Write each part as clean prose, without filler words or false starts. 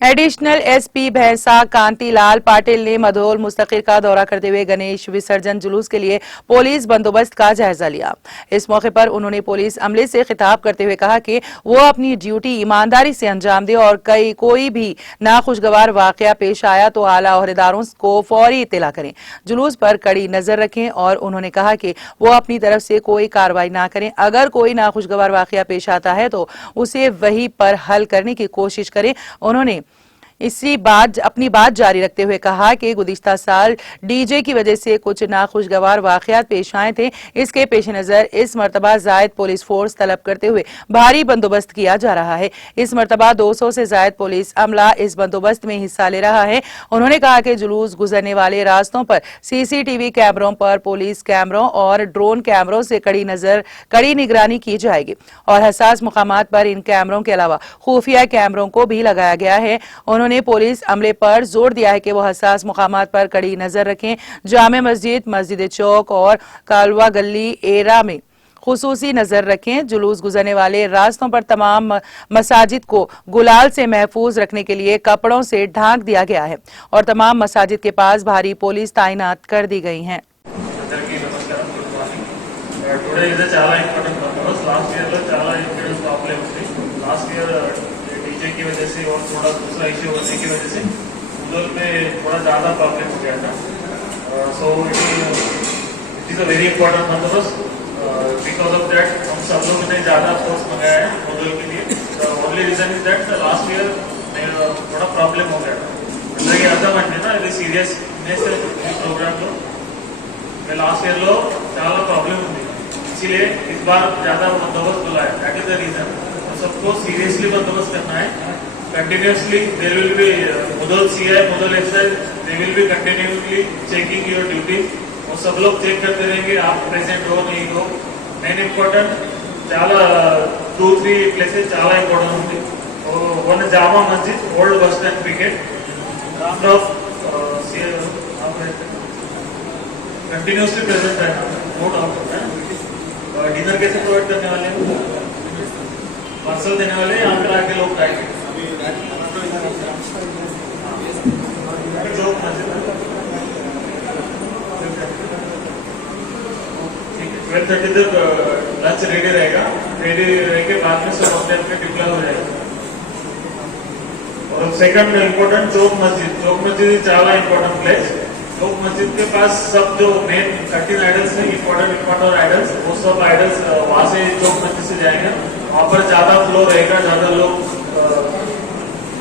Additional SP भैंसा कांतिलाल पाटिल ने मधोल मुस्तकिर का दौरा करते हुए गणेश विसर्जन जुलूस के लिए पुलिस बंदोबस्त का जायजा लिया। इस मौके पर उन्होंने पुलिस अमले से खिताब करते हुए कहा कि वो अपनी ड्यूटी ईमानदारी से अंजाम दे और कोई भी नाखुशगवार वाकया पेश आया तो आला ओहदेदारों को फौरी इत्तला करें, जुलूस पर कड़ी नजर रखें और उन्होंने कहा कि वो अपनी तरफ से कोई कार्रवाई ना करें। अगर कोई नाखुशगवार वाकया पेश आता है तो उसे वहीं पर हल करने की कोशिश करें। उन्होंने अपनी बात जारी रखते हुए कहा कि गुज़िश्ता साल डीजे की वजह से कुछ नाखुशगवार वाकयात पेश आए थे। इसके पेश नजर इस मरतबा जायद पुलिस फोर्स तलब करते हुए भारी बंदोबस्त किया जा रहा है। इस मरतबा 200 से जायद पुलिस अमला इस बंदोबस्त में हिस्सा ले रहा है। उन्होंने कहा कि जुलूस गुजरने वाले रास्तों पर सीसीटीवी कैमरों पर, पुलिस कैमरों और ड्रोन कैमरों से कड़ी निगरानी की जाएगी और हसास मुकामात पर इन कैमरों के अलावा खुफिया कैमरों को भी लगाया गया है। उन्होंने पुलिस अमले पर जोर दिया है कि वो हसास मुकामात पर कड़ी नजर रखें। जामे मस्जिद, मस्जिद चौक और कालवा गली एरा में खुसूसी नजर रखें। जुलूस गुजरने वाले रास्तों पर तमाम मसाजिद को गुलाल से महफूज रखने के लिए कपड़ों से ढांक दिया गया है और तमाम मसाजिद के पास भारी पुलिस तैनात कर दी गई हैं। डीजे की वजह से और थोड़ा दूसरा इश्यू होने की वजह से उधर में थोड़ा ज़्यादा प्रॉब्लम हो गया था। So it is a very important बंदोबस्त। बिकॉज ऑफ दैट हम सब लोगों ने ज़्यादा फोर्स मंगाया है उधर के लिए। The only reason is that last year थोड़ा प्रॉब्लम हो गया था। అలాగే అర్థమండి ఇది సీరియస్నెస్ ప్రోగ్రామ్ में लास्ट ईयर लो చాలా प्रॉब्लम ఉంది, इसलिए इस बार ज़्यादा बंदोबस्त बुलाया। That is the reason. सबको सीरियसली बंदोबस्त करना है। कंटिन्यूसली देयर विल बी मुदल सीआई, मुदल SI, they will be continuously checking your duty और सब लोग चेक करते रहेंगे आप प्रेजेंट हो नहीं हो। मेन इंपॉर्टेंट చాలా 2-3 प्लेसेस చాలా इंपॉर्टेंट ఉంది। One Jama Masjid, old bus stand cricket, continuously present रहना, नोट आउट होता है। डिनर कैसे प्रोवाइड करने वाले हैं? पार्सल देने वाले यहाँ पर आके लोग खाएंगे। 12:30 तक लंच रेडी रहेगा। रेडी रह के बाद में सब अपने अपने डिप्लॉय हो जाएगा। और सेकंड इम्पोर्टेंट चौक मस्जिद చాలా इंपॉर्टेंट प्लेस। चौक मस्जिद के पास सब जो मेन 13 आइडल्स है, इंपॉर्टेंट आइडल्स, वो सब आइडल्स वहां से चौक मस्जिद से जाएंगे। वहां पर ज्यादा फ्लो रहेगा,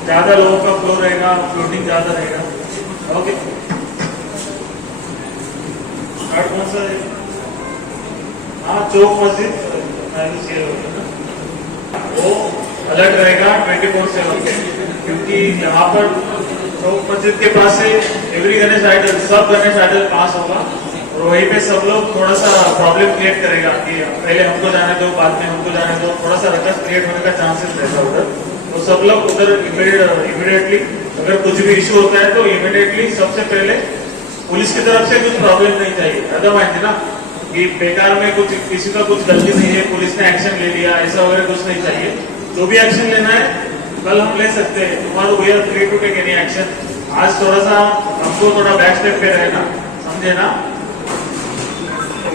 ज्यादा लोगों का फ्लो रहेगा, फ्लोटिंग ज्यादा रहेगा। ओके, कार्ड कौन सा है? हाँ, चौक मस्जिद वो अलर्ट रहेगा 24/7, क्योंकि यहाँ पर चौक मस्जिद के पास से एवरी गणेश आइडल, सब गणेश आइडल पास होगा और वहीं पे सब लोग थोड़ा सा प्रॉब्लम क्रिएट करेगा कि पहले हमको जाने दो, बाद में हमको जाने दो, थोड़ा सा रकस क्रिएट होने का चांसेस रहता है उधर। तो सब लोग उधर इमीडिएटली अगर कुछ भी इश्यू होता है तो इमीडिएटली सबसे पहले पुलिस की तरफ से कुछ प्रॉब्लम नहीं चाहिए। अदरवाइज ना कि बेकार में कुछ किसी का कुछ गलती नहीं है, पुलिस ने एक्शन ले लिया, ऐसा वगैरह कुछ नहीं चाहिए। जो भी एक्शन लेना है कल हम ले सकते हैं। तुम्हारा we are free to take any action. आज थोड़ा सा हमको थोड़ा बैक स्टेप पे रहना, समझे ना?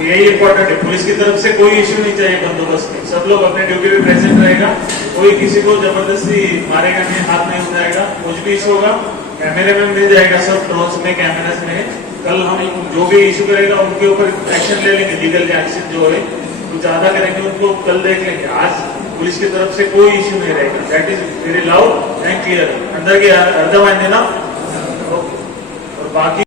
यही इंपॉर्टेंट है। पुलिस की तरफ से कोई इश्यू नहीं चाहिए बंदोबस्त में। सब लोग अपने ड्यूटी पे प्रेजेंट रहेगा, कोई किसी को जबरदस्ती मारेगा नहीं, हाथ नहीं उठाएगा। कुछ भी इश्यू होगा कैमरे में मिल जाएगा, सब ड्रोन्स में, कैमरास में। कल हम जो भी इश्यू करेगा उनके ऊपर एक्शन ले लेंगे, लीगल एक्शन जो है तो ज्यादा करेंगे, उनको कल देख लेंगे। आज पुलिस की तरफ से कोई इश्यू नहीं रहेगा। That is very loud and clear. अंदर की अर्थमाइंड है ना? और बाकी